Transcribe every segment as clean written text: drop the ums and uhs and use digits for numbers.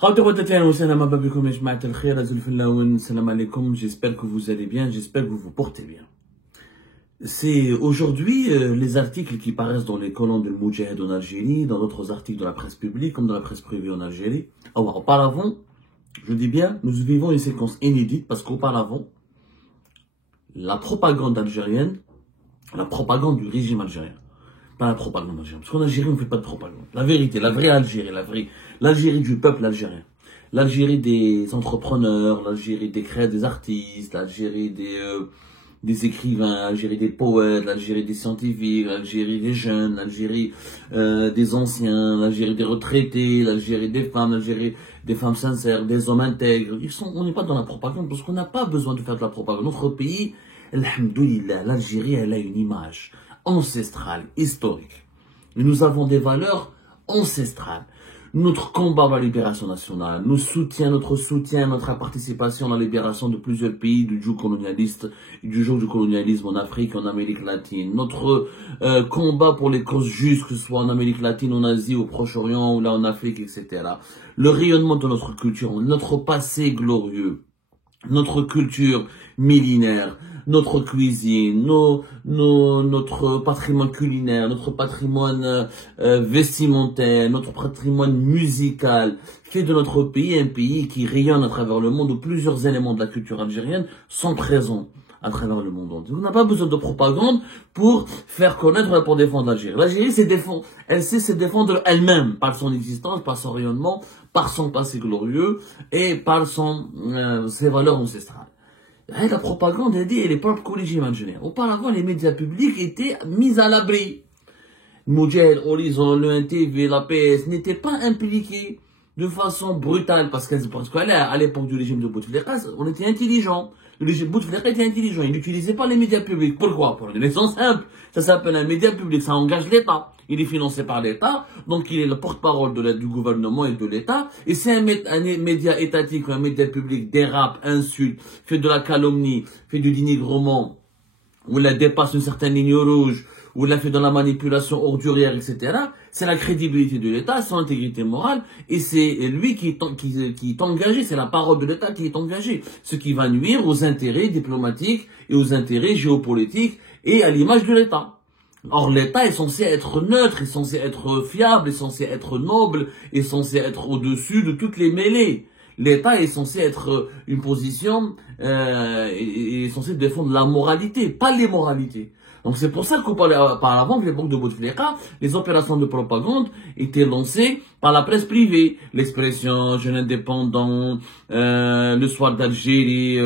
J'espère que vous allez bien, j'espère que vous vous portez bien. C'est aujourd'hui les articles qui paraissent dans les colonnes de Moudjahid en Algérie, dans d'autres articles de la presse publique comme de la presse privée en Algérie. Alors, auparavant, je dis bien, nous vivons une séquence inédite parce qu'auparavant, la propagande algérienne, la propagande du régime algérien, pas la propagande algérienne, parce qu'en Algérie on ne fait pas de propagande. La vérité, la vraie Algérie, l'Algérie du peuple algérien. L'Algérie des entrepreneurs, l'Algérie des artistes, l'Algérie des écrivains, l'Algérie des poètes, l'Algérie des scientifiques, l'Algérie des jeunes, l'Algérie des anciens, l'Algérie des retraités, l'Algérie des femmes, l'Algérie des femmes sincères, des hommes intègres. On n'est pas dans la propagande parce qu'on n'a pas besoin de faire de la propagande. Notre pays, alhamdoulilah, l'Algérie, elle a une image ancestrale, historique. Et nous avons des valeurs ancestrales. Notre combat pour la libération nationale, notre soutien, notre participation à la libération de plusieurs pays du joug colonialiste, du joug du colonialisme en Afrique, en Amérique latine, notre combat pour les causes justes, que ce soit en Amérique latine, en Asie, au Proche-Orient, ou là en Afrique, etc. Le rayonnement de notre culture, notre passé glorieux, notre culture millénaire, notre cuisine, notre patrimoine culinaire, notre patrimoine vestimentaire, notre patrimoine musical, fait de notre pays un pays qui rayonne à travers le monde où plusieurs éléments de la culture algérienne sont présents à travers le monde. On n'a pas besoin de propagande pour faire connaître, pour défendre l'Algérie. L'Algérie, elle sait se défendre elle-même par son existence, par son rayonnement, par son passé glorieux et par ses valeurs ancestrales. La propagande, elle est propre qu'au régime algérien. Auparavant, les médias publics étaient mis à l'abri. Moudjahid, Horizon, le NTV, la PS n'étaient pas impliqués de façon brutale parce qu'à l'époque du régime de Bouteflika, on était intelligent. Le régime Bouteflika était intelligent. Il n'utilisait pas les médias publics. Pourquoi? Pour une raison simple. Ça s'appelle un média public. Ça engage l'État. Il est financé par l'État. Donc, il est le porte-parole du gouvernement et de l'État. Et c'est un média étatique, un média public dérape, insulte, fait de la calomnie, fait du dénigrement, où il dépasse une certaine ligne rouge, où il a fait de la manipulation ordurière, etc. C'est la crédibilité de l'État, son intégrité morale, et c'est lui qui est engagé, c'est la parole de l'État qui est engagée. Ce qui va nuire aux intérêts diplomatiques et aux intérêts géopolitiques et à l'image de l'État. Or, l'État est censé être neutre, est censé être fiable, est censé être noble, est censé être au-dessus de toutes les mêlées. L'État est censé être une position, est censé défendre la moralité, pas l''immoralité. Donc c'est pour ça qu'auparavant, à l'époque de Bouteflika, les opérations de propagande étaient lancées par la presse privée. L'Expression, Jeune Indépendant, le Soir d'Algérie,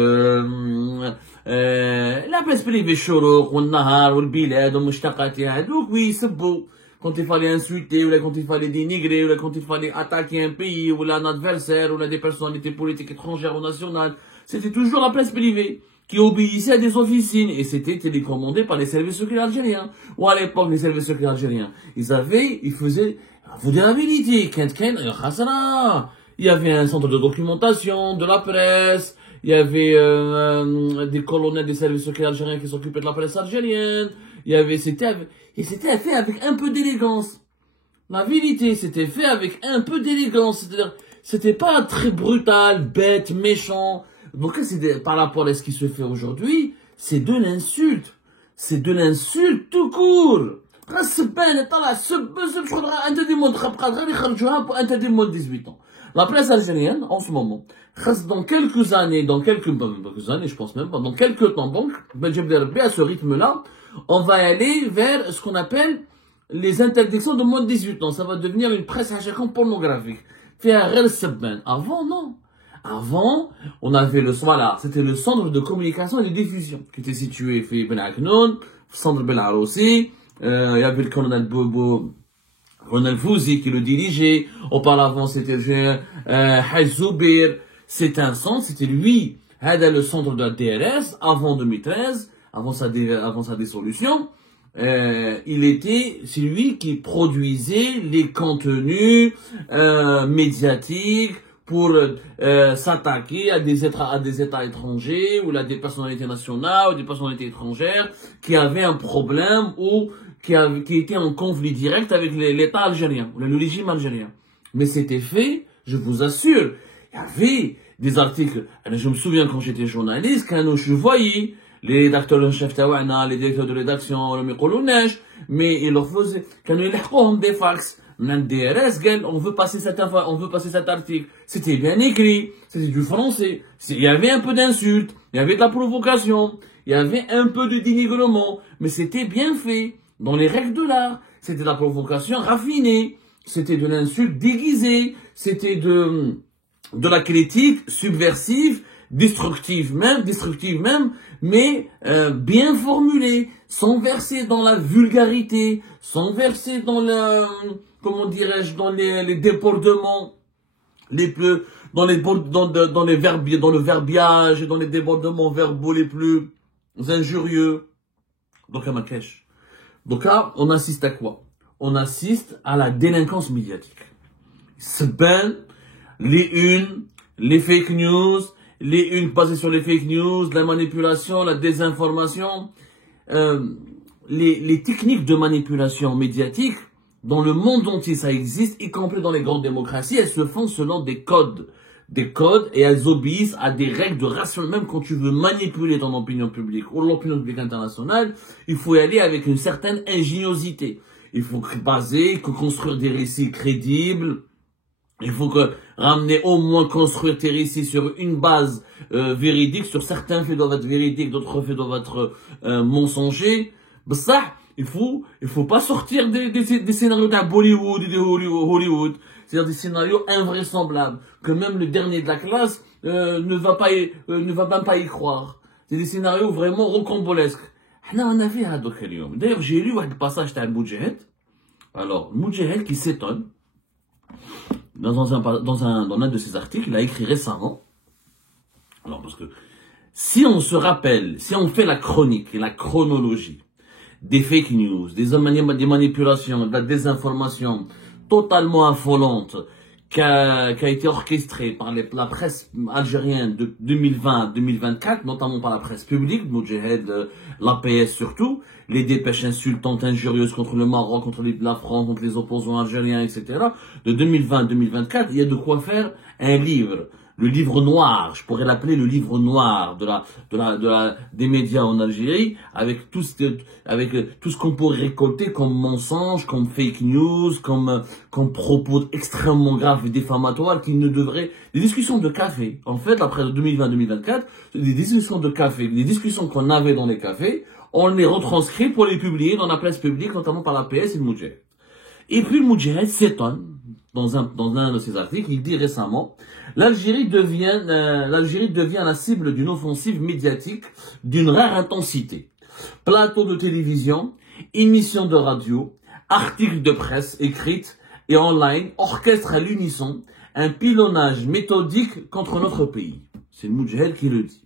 la presse privée, Chorouk, Nahar, Bilad, Mouchtaqati, donc oui, c'est beau. Quand il fallait insulter, ou là, quand il fallait dénigrer, ou là, quand il fallait attaquer un pays, ou là, un adversaire, ou là, des personnalités politiques étrangères ou nationales, c'était toujours la presse privée qui obéissait à des officines, et c'était télécommandé par les services secrets algériens. Ou à l'époque, les services secrets algériens, ils faisaient, vous dire la vérité, il y avait un centre de documentation, de la presse, il y avait des colonels des services secrets algériens qui s'occupaient de la presse algérienne, c'était fait avec un peu d'élégance. La vérité, c'était fait avec un peu d'élégance, c'est-à-dire, c'était pas très brutal, bête, méchant. Donc, par rapport à ce qui se fait aujourd'hui, c'est de l'insulte. C'est de l'insulte tout court. Interdit 18 ans. La presse algérienne, en ce moment, dans quelques années, je pense même pas, dans quelques temps, donc, à ce rythme-là, on va aller vers ce qu'on appelle les interdictions de moins de 18 ans. Ça va devenir une presse pornographique. Avant, non. Avant, on avait c'était le centre de communication et de diffusion, qui était situé à Ben Aknoun, centre Ben Aroussi, il y avait le colonel colonel Fouzi qui le dirigeait, auparavant c'était le Haj Zoubir, c'était lui, le centre de la DRS, avant 2013, avant sa dissolution, c'est lui qui produisait les contenus médiatiques pour s'attaquer à des États étrangers ou à des personnalités nationales ou des personnalités étrangères qui avaient un problème ou qui étaient en conflit direct avec l'État algérien ou le régime algérien. Mais c'était fait Je vous assure, il y avait des articles. Je me souviens quand j'étais journaliste, quand je voyais les rédacteurs en chef taouana, les directeurs de rédaction, mais ils leur faisaient, quand ils leur des fax, même DRS, on veut passer cet article. C'était bien écrit, c'était du français, il y avait un peu d'insultes, il y avait de la provocation, il y avait un peu de dénigrement, mais c'était bien fait, dans les règles de l'art. C'était de la provocation raffinée, c'était de l'insulte déguisée, c'était de la critique subversive, destructive même, mais bien formulée, sans verser dans la vulgarité, sans verser dans le, comment dirais-je, dans les débordements les plus, dans le verbiage, dans les débordements verbaux les plus injurieux. Donc à Marrakech. Donc là, on assiste à quoi? On assiste à la délinquance médiatique. Les unes, les fake news, les unes basées sur les fake news, la manipulation, la désinformation, les techniques de manipulation médiatique, dans le monde entier ça existe, y compris dans les grandes démocraties, elles se font selon des codes, et elles obéissent à des règles de ration. Même quand tu veux manipuler ton opinion publique ou l'opinion publique internationale, il faut y aller avec une certaine ingéniosité. Il faut construire des récits crédibles. Il faut construire tes récits sur une base véridique. Sur certains faits doivent être véridiques, d'autres faits doivent être mensongers. Ça, il faut pas sortir des scénarios de Bollywood et de Hollywood. C'est-à-dire des scénarios invraisemblables, que même le dernier de la classe ne va même pas y croire. C'est des scénarios vraiment rocambolesques. D'ailleurs, j'ai lu un passage de Moudjahid. Alors, Moudjahid qui s'étonne, dans un de ses articles, il a écrit récemment. Alors, parce que, si on fait la chronique et la chronologie des fake news, des manipulations, de la désinformation totalement affolante qui a été orchestrée par la presse algérienne de 2020 à 2024, notamment par la presse publique, Moudjahid, l'APS surtout, les dépêches insultantes, injurieuses contre le Maroc, contre la France, contre les opposants algériens, etc. De 2020 à 2024, il y a de quoi faire un livre. Le livre noir, je pourrais l'appeler le livre noir des médias en Algérie, avec tout ce qu'on pourrait récolter comme mensonges, comme fake news, comme propos extrêmement graves et diffamatoires qui ne devraient, des discussions de café. En fait, après 2020-2024, des discussions de café, des discussions qu'on avait dans les cafés, on les retranscrit pour les publier dans la presse publique, notamment par la PS et le Moudjahid. Et puis le Moudjahid s'étonne, dans un de ses articles, il dit récemment, l'Algérie devient la cible d'une offensive médiatique d'une rare intensité. Plateaux de télévision, émissions de radio, articles de presse écrites et online orchestrent à l'unisson un pilonnage méthodique contre notre pays. C'est le Moudjahid qui le dit.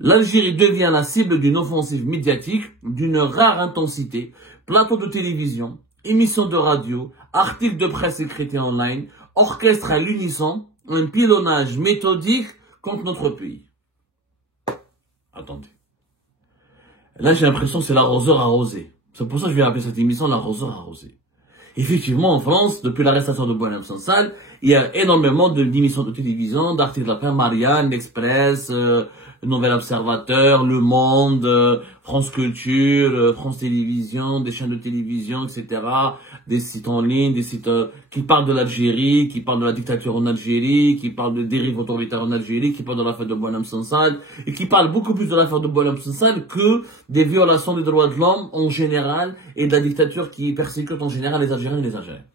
L'Algérie devient la cible d'une offensive médiatique d'une rare intensité. Plateaux de télévision, émissions de radio, articles de presse écrits et online, orchestre à l'unisson un pilonnage méthodique contre notre pays. Attendez. Là, j'ai l'impression que c'est l'arroseur arrosé. C'est pour ça que je vais appeler cette émission l'arroseur arrosé. Effectivement, en France, depuis l'arrestation de Boualem Sansal, il y a énormément d'émissions de télévision, d'articles de la presse, Marianne, l'Express, Nouvel Observateur, Le Monde, France Culture, France Télévisions, des chaînes de télévision, etc., des sites en ligne, des sites qui parlent de l'Algérie, qui parlent de la dictature en Algérie, qui parlent de dérives autoritaires en Algérie, qui parlent de l'affaire de Boualem Sansal, et qui parlent beaucoup plus de l'affaire de Boualem Sansal que des violations des droits de l'homme en général et de la dictature qui persécute en général les Algériens et les Algériens.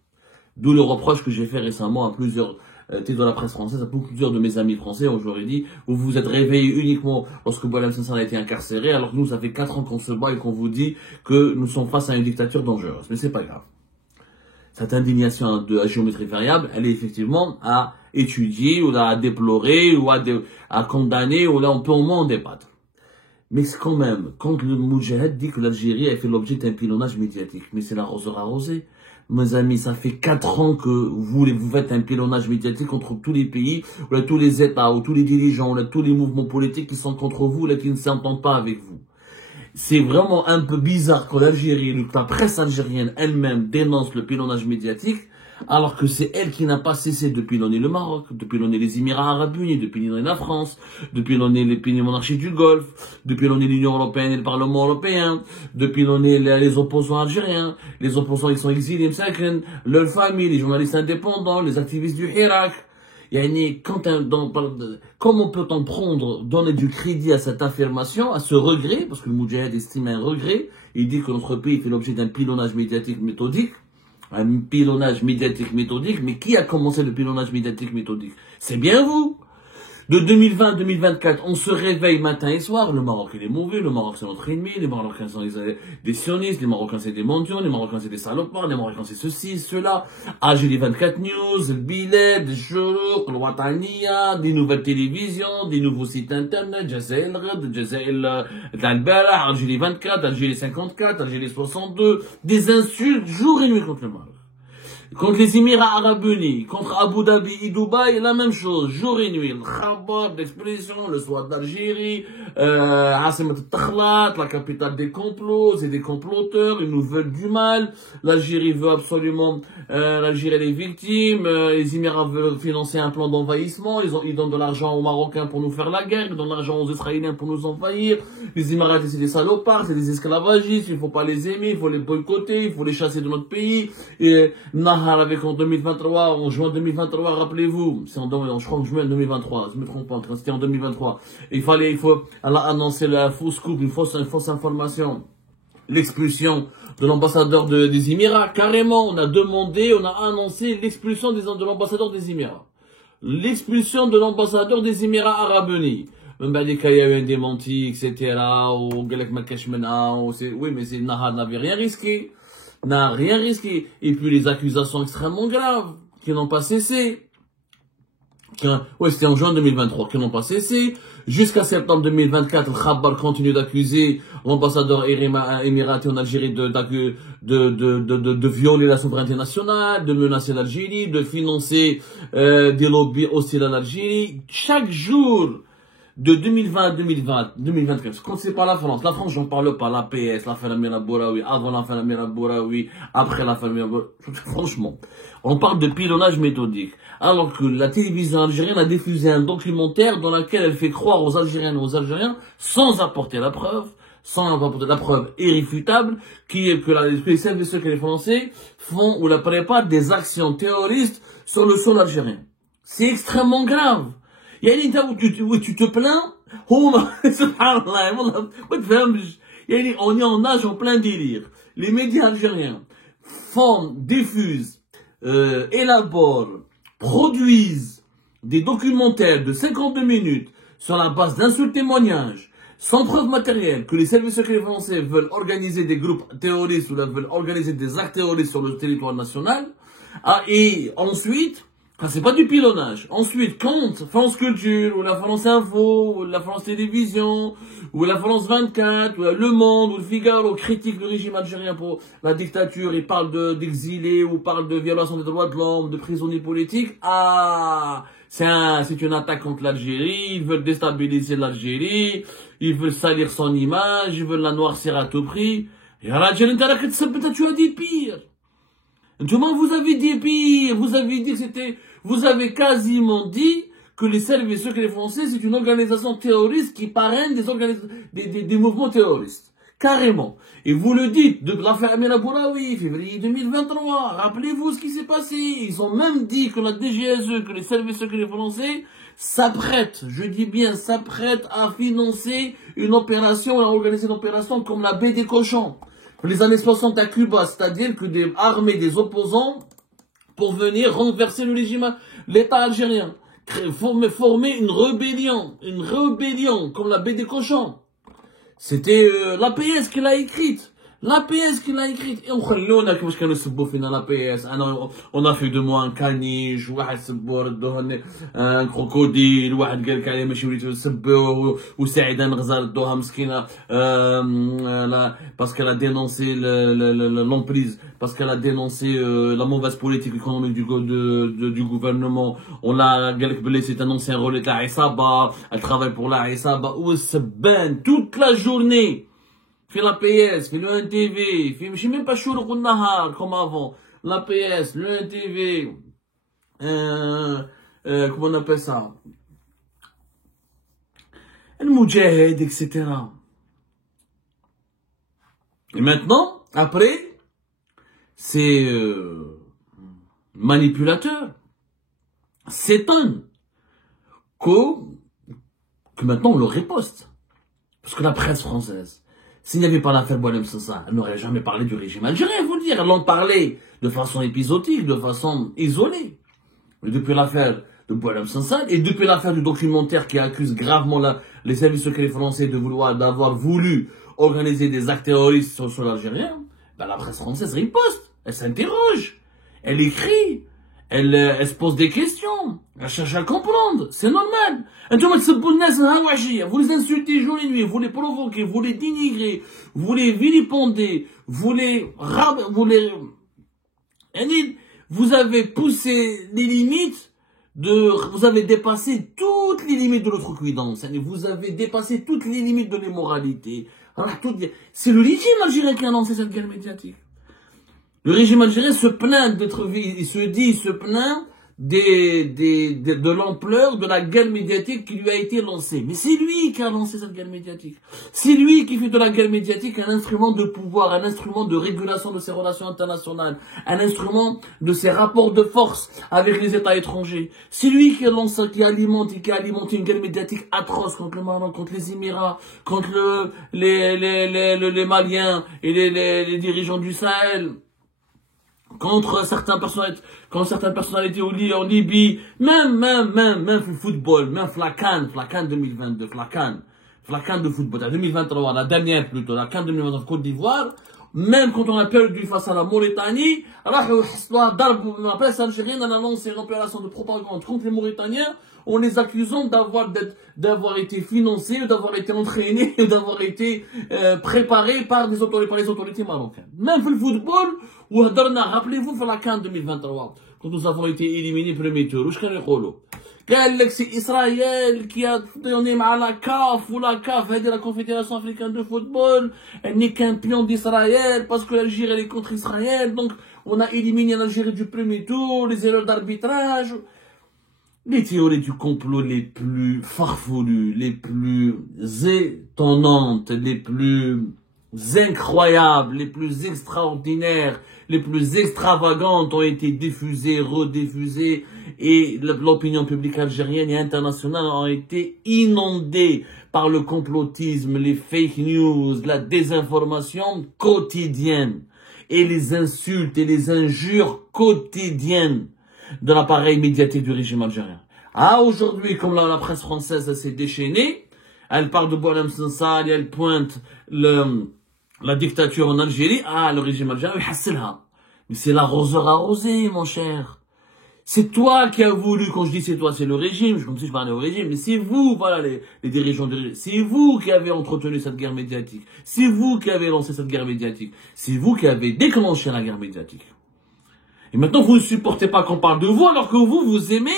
D'où le reproche que j'ai fait récemment à plusieurs titres de la presse française, à plusieurs de mes amis français, où j'aurais dit, vous vous êtes réveillés uniquement lorsque Boualem Sansal a été incarcéré, alors que nous, ça fait 4 ans qu'on se bat et qu'on vous dit que nous sommes face à une dictature dangereuse. Mais c'est pas grave. Cette indignation à géométrie variable, elle est effectivement à étudier, ou à déplorer, ou à condamner, ou là on peut au moins en débattre. Mais c'est quand même, quand le Moudjahid dit que l'Algérie a fait l'objet d'un pilonnage médiatique, mais c'est l'arroseur arrosé. Mes amis, ça fait 4 ans que vous faites un pilonnage médiatique contre tous les pays, ou là, tous les États, ou tous les dirigeants, ou là, tous les mouvements politiques qui sont contre vous, là, qui ne s'entendent pas avec vous. C'est vraiment un peu bizarre que l'Algérie, que la presse algérienne elle-même dénonce le pilonnage médiatique, Alors que c'est elle qui n'a pas cessé depuis l'on est le Maroc, depuis l'on est les Émirats Arabes Unis, depuis l'on est la France, depuis l'on est les pays monarchies du Golfe, depuis l'on est l'Union Européenne et le Parlement Européen, depuis l'on est les opposants algériens, les opposants ils sont exilés, leurs familles, les journalistes indépendants, les activistes du Hirak. Comment peut-on donner du crédit à cette affirmation, à ce regret, parce que le Moudjahid estime un regret, il dit que notre pays fait l'objet d'un pilonnage médiatique méthodique, mais qui a commencé le pilonnage médiatique méthodique? C'est bien vous. De 2020 à 2024, on se réveille matin et soir, le Maroc il est mauvais, le Maroc c'est notre ennemi, les Marocains sont des sionistes, les Marocains c'est des mendiants, les Marocains c'est des salopards, les Marocains c'est ceci, cela, Algérie 24 News, le Biled, le Chourouk, le Watania, des nouvelles télévisions, des nouveaux sites internet, Jazair Red, Jazair Al-Barah, Algérie 24, Algérie 54, Algérie 62, des insultes jour et nuit contre le Maroc. Contre les Émirats Arabes Unis, contre Abu Dhabi et Dubaï, la même chose, jour et nuit. Le khabar d'expression, le soir d'Algérie, Asimat al-Takhlat, la capitale des complots, c'est des comploteurs, ils nous veulent du mal. L'Algérie veut absolument, l'Algérie est victime, les Émirats veulent financer un plan d'envahissement, ils donnent de l'argent aux Marocains pour nous faire la guerre, ils donnent de l'argent aux Israéliens pour nous envahir. Les Émirats c'est des salopards, c'est des esclavagistes, il faut pas les aimer, il faut les boycotter, il faut les chasser de notre pays. Et avec en 2023, en juin 2023, rappelez-vous, c'est je crois en juin 2023, je me trompe pas, c'était en 2023. Elle a annoncé la fausse coupe, une fausse information, l'expulsion de l'ambassadeur des Émirats. Carrément, on a annoncé l'expulsion de l'ambassadeur des Émirats. L'expulsion de l'ambassadeur des Émirats Arabes Unis. Même il y a eu un démenti, etc. Oui, mais Nahar n'avait rien risqué. N'a rien risqué. Et puis les accusations extrêmement graves, qui n'ont pas cessé. C'était en juin 2023, qui n'ont pas cessé. Jusqu'à septembre 2024, le Khabar continue d'accuser l'ambassadeur émirati en Algérie de violer la souveraineté nationale, de menacer l'Algérie, de financer des lobbies hostiles à l'Algérie. Chaque jour, de 2020 à 2024, quand c'est pas la France, j'en parle pas, l'APS, l'affaire Amira Bouraoui, avant l'affaire Amira Bouraoui, après l'affaire Amira Bouraoui, franchement, on parle de pilonnage méthodique. Alors que la télévision algérienne a diffusé un documentaire dans lequel elle fait croire aux Algériennes et aux Algériens, sans apporter la preuve irréfutable, que les services secrets les Français font ou la préparent des actions terroristes sur le sol algérien. C'est extrêmement grave. où tu te plains, subhanallah, on est en âge en plein délire. Les médias algériens diffusent, élaborent, produisent des documentaires de 52 minutes sur la base d'un seul témoignage, sans preuve matérielle, que les services secrets français veulent organiser des groupes terroristes ou veulent organiser des actes terroristes sur le territoire national. Et ensuite, c'est pas du pilonnage. Ensuite, quand France Culture, ou la France Info, ou la France Télévision, ou la France 24, ou Le Monde, ou le Figaro critique le régime algérien pour la dictature et parle d'exilés, ou parle de violation des droits de l'homme, de prisonniers politiques, c'est une attaque contre l'Algérie, ils veulent déstabiliser l'Algérie, ils veulent salir son image, ils veulent la noircir à tout prix. Et à l'Algérie, tu as dit pire. Vous avez dit pire, vous avez quasiment dit que les services secrets français, c'est une organisation terroriste qui parraine des mouvements terroristes. Carrément. Et vous le dites, de l'affaire Amira Bouraoui, février 2023, rappelez-vous ce qui s'est passé. Ils ont même dit que la DGSE, que les services secrets français s'apprêtent, je dis bien s'apprêtent à financer une opération, à organiser une opération comme la baie des cochons. Les années 60 à Cuba, c'est-à-dire que des armées des opposants pour venir renverser le régime, l'État algérien, former une rébellion comme la baie des cochons. C'était l'APS qui l'a écrite. L'APS qui l'a écrite. Et on a fait de moi un caniche, un crocodile, parce qu'elle a dénoncé l'emprise, parce qu'elle a dénoncé la mauvaise politique économique du gouvernement. On l'a c'est annoncé un relais de la Isaba, elle travaille pour la Isaba, toute la journée. Fait la PS, fait le NTV, fait, je sais même pas chaud le nahar, comme avant. l'APS, le NTV, comment on appelle ça, le Moudjahid, etc. Et maintenant, après, ces manipulateurs s'étonnent que maintenant on le riposte. Parce que la presse française, s'il n'y avait pas l'affaire Boualem Sansal, elle n'aurait jamais parlé du régime algérien, vous le dire. Elle en parlait de façon épisodique, de façon isolée. Mais depuis l'affaire de Boualem Sansal et depuis l'affaire du documentaire qui accuse gravement les services secrets français d'avoir voulu organiser des actes terroristes sur le sol algérien, ben la presse française riposte, elle s'interroge, elle écrit, elle se pose des questions, elle cherche à comprendre, c'est normal. Vous les insultez jour et nuit, vous les provoquez, vous les dénigrez, vous les vilipendez, vous avez poussé les limites vous avez dépassé toutes les limites de l'outrecuidance, vous avez dépassé toutes les limites de l'immoralité. C'est le régime algérien qui a lancé cette guerre médiatique. Le régime algérien se plaint il se plaint de l'ampleur de la guerre médiatique qui lui a été lancée. Mais c'est lui qui a lancé cette guerre médiatique. C'est lui qui fait de la guerre médiatique un instrument de pouvoir, un instrument de régulation de ses relations internationales, un instrument de ses rapports de force avec les États étrangers. C'est lui qui alimente une guerre médiatique atroce contre le Maroc, contre les Émirats, contre les Maliens et les dirigeants du Sahel, contre certaines personnalités en Libye, même le football, même la CAN 2022, la CAN de football, la 2023, la dernière plutôt, la CAN 2023 Côte d'Ivoire, même quand on a perdu face à la Mauritanie, la presse algérienne a lancé une opération de propagande contre les Mauritaniens, en les accusant d'avoir été financés, d'avoir été entraînés, d'avoir été préparés par les autorités marocaines. Même pour le football, rappelez-vous pour la CAN 2023, quand nous avons été éliminés premier tour, c'est Israël qui a donné à la CAF, ou la CAF, la Confédération africaine de football, elle n'est qu'un pion d'Israël, parce que l'Algérie est contre Israël, donc on a éliminé l'Algérie du premier tour, les erreurs d'arbitrage. Les théories du complot les plus farfelues, les plus étonnantes, les plus incroyables, les plus extraordinaires, les plus extravagantes ont été diffusées, rediffusées, et l'opinion publique algérienne et internationale ont été inondées par le complotisme, les fake news, la désinformation quotidienne, et les insultes et les injures quotidiennes de l'appareil médiatique du régime algérien. Ah, aujourd'hui, comme la presse française s'est déchaînée, elle parle de Boualem Sansal, elle pointe la dictature en Algérie. Ah, le régime algérien, mais c'est l'arroseur arrosé, mon cher. C'est toi qui as voulu, quand je dis c'est toi, c'est le régime, comme si je parlais au régime, mais c'est vous, voilà, les dirigeants du régime. C'est vous qui avez entretenu cette guerre médiatique. C'est vous qui avez lancé cette guerre médiatique. C'est vous qui avez déclenché la guerre médiatique. Et maintenant, vous ne supportez pas qu'on parle de vous, alors que vous aimez,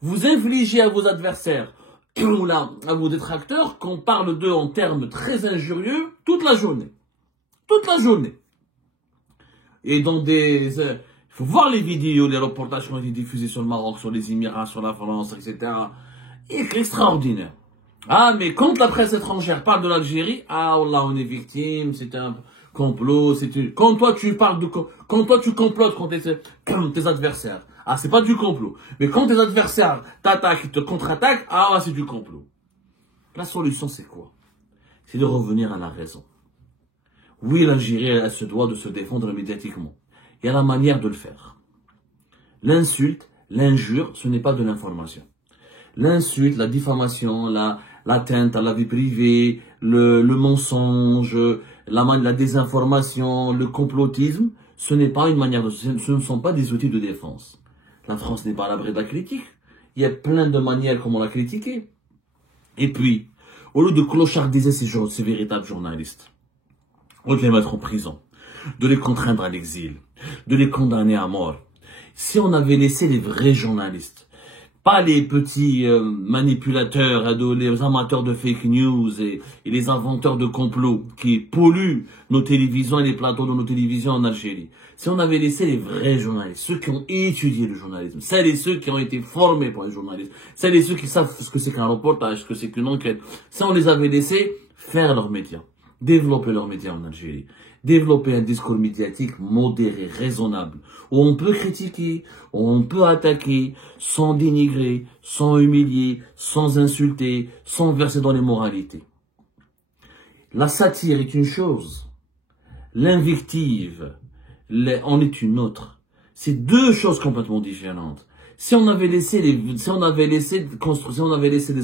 vous infligez à vos adversaires, ou là, à vos détracteurs, qu'on parle d'eux en termes très injurieux toute la journée. Toute la journée. Et dans il faut voir les vidéos, les reportages qui ont été diffusés sur le Maroc, sur les Émirats, sur la France, etc. Et c'est extraordinaire. Ah, mais quand la presse étrangère parle de l'Algérie, ah, là, on est victime, c'est un complot, quand toi tu complotes contre tes adversaires, ah, c'est pas du complot. Mais quand tes adversaires t'attaquent, te contre-attaquent, ah, c'est du complot. La solution, c'est quoi? C'est de revenir à la raison. Oui, l'Algérie, elle se doit de se défendre médiatiquement. Il y a la manière de le faire. L'insulte, l'injure, ce n'est pas de l'information. L'insulte, la diffamation, l'atteinte à la vie privée, le mensonge, la désinformation, le complotisme, ce n'est pas une manière ce ne sont pas des outils de défense. La France n'est pas à l'abri de la critique. Il y a plein de manières comment la critiquer. Et puis, au lieu de clochardiser ces véritables journalistes, au lieu de les mettre en prison, de les contraindre à l'exil, de les condamner à mort, si on avait laissé les vrais journalistes Pas les petits manipulateurs, les amateurs de fake news et les inventeurs de complots qui polluent nos télévisions et les plateaux de nos télévisions en Algérie. Si on avait laissé les vrais journalistes, ceux qui ont étudié le journalisme, celles et ceux qui ont été formés par les journalistes, celles et ceux qui savent ce que c'est qu'un reportage, ce que c'est qu'une enquête, si on les avait laissés faire leurs médias, développer leurs médias en Algérie, développer un discours médiatique modéré, raisonnable, où on peut critiquer, où on peut attaquer, sans dénigrer, sans humilier, sans insulter, sans verser dans les moralités. La satire est une chose, l'invective en est une autre. C'est deux choses complètement différentes. Si on avait laissé des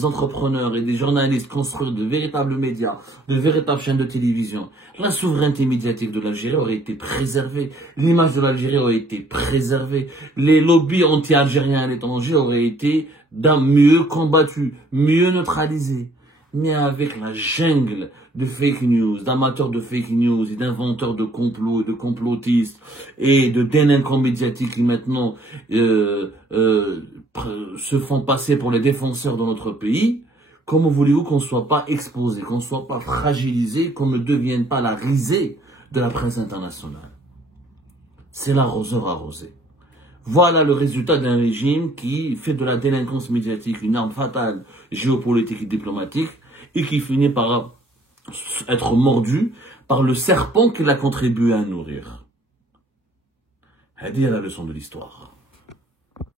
entrepreneurs et des journalistes construire de véritables médias, de véritables chaînes de télévision, la souveraineté médiatique de l'Algérie aurait été préservée, l'image de l'Algérie aurait été préservée, les lobbies anti-algériens à l'étranger auraient été mieux combattus, mieux neutralisés. Mais avec la jungle de fake news, d'amateurs de fake news et d'inventeurs de complots, de complotistes et de délinquants médiatiques qui maintenant se font passer pour les défenseurs de notre pays, comment voulez-vous qu'on ne soit pas exposé, qu'on ne soit pas fragilisé, qu'on ne devienne pas la risée de la presse internationale? C'est l'arroseur arrosé. Voilà le résultat d'un régime qui fait de la délinquance médiatique une arme fatale géopolitique et diplomatique et qui finit par être mordu par le serpent qu'il a contribué à nourrir. C'est la leçon de l'histoire.